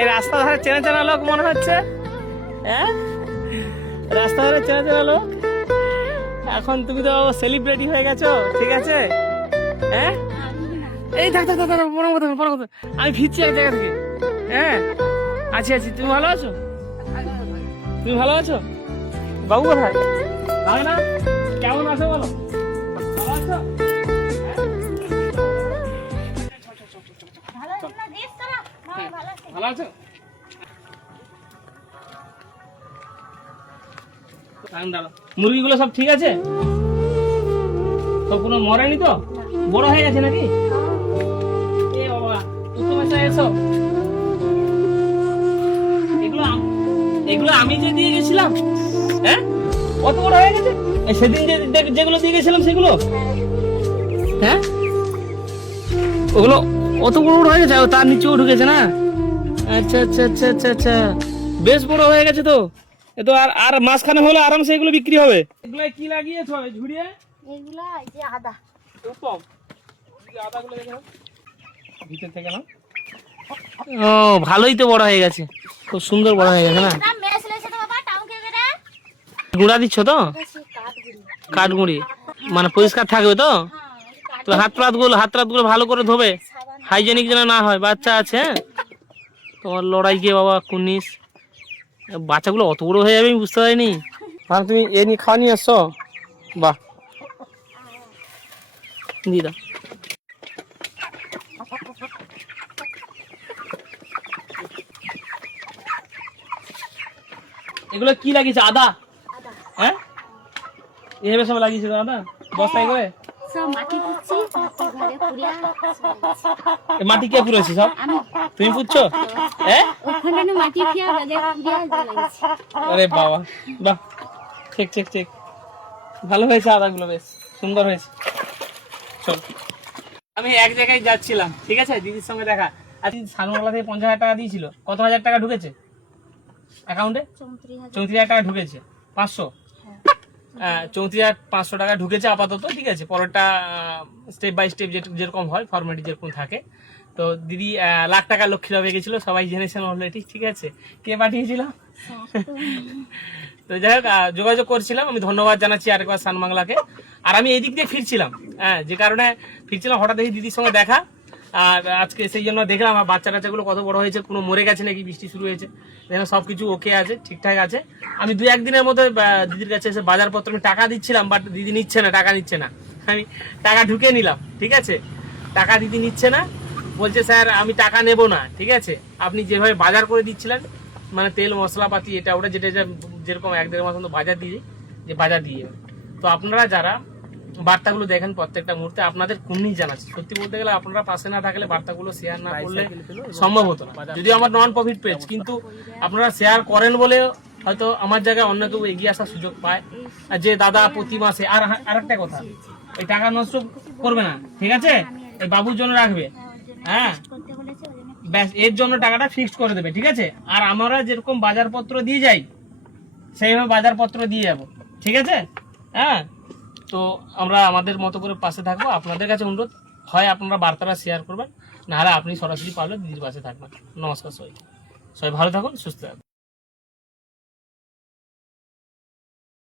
এই রাস্তা ধারে চেনা চেনা লোক মনে হচ্ছে। হ্যাঁ, রাস্তা ধারে চেনা চেনা লোক। এখন তুমি তো সেলিব্রিটি হয়ে গেছো, ঠিক আছে। হ্যাঁ, এই থাক থাক থাক, বড় কথা বড় কথা, আমি ফিরছি এক জায়গা থেকে। হ্যাঁ, আছি আছি। তুমি ভালো আছো? তুমি ভালো আছো? বাবু কোথায়? ভালো না? কেমন আছো বলো? ভালো আছো? ভালো আছো? মুরগিগুলো সব ঠিক আছে তো? কোনো মরেনি তো? বড় হয়ে গেছে নাকি? এ বাবা, তুমি এসো। এগুলো আমি যে দিয়ে গেছিলাম, হ্যাঁ, কত বড় হয়ে গেছে। সেদিন যেগুলো দিয়ে গেছিলাম সেগুলো, হ্যাঁ, ওগুলো অত বড় বড় হয়ে গেছে। তার নিচেও ঢুকেছে না? আচ্ছা আচ্ছা আচ্ছা আচ্ছা আচ্ছা, বেশ বড় হয়ে গেছে তো। এ তো আর মাঝখানে হলে আরামসে এগুলো বিক্রি হবে। এগুলো কি লাগিয়েছো ঝুড়িয়ে? এগুলা এই যে আদা। উপম আদাগুলো দেখে নাও ভিতর থেকে না। ও, ভালোই তো বড় হয়ে গেছে, খুব সুন্দর বড় হয়ে গেছে না? গুঁড়া দিচ্ছ তো? কাঠগুঁড়ি মানে পরিষ্কার থাকবে তো? তো হাত রাত গুলো ভালো করে ধোবে, হাইজেনিক যেন না হয়। বাচ্চা আছে, হ্যাঁ, তোমার লড়াই গিয়ে বাবা কুনিস, বাচ্চাগুলো অত বড় হয়ে যাবে আমি বুঝতে পারিনি। তাহলে তুমি এ নিয়ে খাওয়া নিয়ে আসছো? বাহ, দিদা এগুলো কি লাগিয়েছে? আদা? হ্যাঁ, এভাবে সব লাগিয়েছে তো আদা বস্তায় করে? মাটি কে পুড়েছে সব? তুমি পুড়ছো? হ্যাঁ, আরে বাবা, বাহ, ঠিক ঠিক ঠিক, ভালো হয়েছে। আদাগুলো বেশ সুন্দর হয়েছে। চল, আমি এক জায়গায় যাচ্ছিলাম, ঠিক আছে, দিদির সঙ্গে দেখা। আজ সানুমালা থেকে 50,000 টাকা দিয়েছিল। কত হাজার টাকা ঢুকেছে অ্যাকাউন্টে? 34,000 টাকা ঢুকেছে। 500, 34,500 টাকা ঢুকেছে আপাতত, ঠিক আছে। পরেরটা স্টেপ বাই স্টেপ যেরকম হয়, ফর্মালিটি যেরকম থাকে। তো দিদি লাখ টাকা লক্ষ্মী লাভে গেছিল, সবাই জেনেছেন অলরেডি, ঠিক আছে। কে পাঠিয়েছিল? তো যাই হোক, যোগাযোগ করছিলাম। আমি ধন্যবাদ জানাচ্ছি আরেকবার সানবাংলাকে। আর আমি এই দিক দিয়ে ফিরছিলাম, হ্যাঁ, যে কারণে ফিরছিলাম হঠাৎ দেখি দিদির সঙ্গে দেখা। আর আজকে সেই জন্য দেখলাম আর বাচ্চা কাচ্চাগুলো কত বড় হয়েছে, কোনো মরে গেছে নাকি, বৃষ্টি শুরু হয়েছে, দেখলাম সব কিছু ওকে আছে, ঠিকঠাক আছে। আমি 2-1 দিনের মধ্যে দিদির কাছে এসে বাজারপত্র আমি টাকা দিচ্ছিলাম, বাট দিদি নিচ্ছে না, টাকা নিচ্ছে না। আমি টাকা ঢুকে নিলাম, ঠিক আছে, টাকা দিদি নিচ্ছে না, বলছে স্যার আমি টাকা নেব না, ঠিক আছে, আপনি যেভাবে বাজার করে দিচ্ছিলেন, মানে তেল মশলাপাতি এটা ওটা যেটা যেরকম 1-1.5 মাস মতো বাজার দিয়ে যে বাজার দিয়ে। তো আপনারা যারা বার্তাগুলো দেখেন প্রত্যেকটা মুহূর্তে, আপনাদের কুন্নি জানাচ্ছি, সত্যি বলতে গেলে আপনারা পাশে না থাকলে বার্তাগুলো শেয়ার না করলে সম্ভব হতো না। যদিও আমার নন প্রফিট পেজ, কিন্তু আপনারা শেয়ার করেন বলে হয়তো আমার জায়গায় অন্য কেউ এগিয়ে আসার সুযোগ পায়। আর যে দাদা প্রতি মাসে, আর একটা কথা, এই টাকা নষ্ট করবে না, ঠিক আছে, এই বাবুর জন্য রাখবে, হ্যাঁ, ব্যাস, এর জন্য টাকাটা ফিক্সড করে দেবে, ঠিক আছে। আর আমরা যেরকম বাজারপত্র দিয়ে যাই সেইভাবে বাজারপত্র দিয়ে যাব, ঠিক আছে, হ্যাঁ। তো আমরা আমাদের মতো করে পাশে থাকবো। আপনাদের কাছে অনুরোধ, হয় আপনারা বার্তাটা শেয়ার করবেন, নাহলে আপনি সরাসরি পারলে দিদির পাশে থাকবেন। নমস্কার সবাই, সবাই ভালো থাকুন, সুস্থ থাকুন।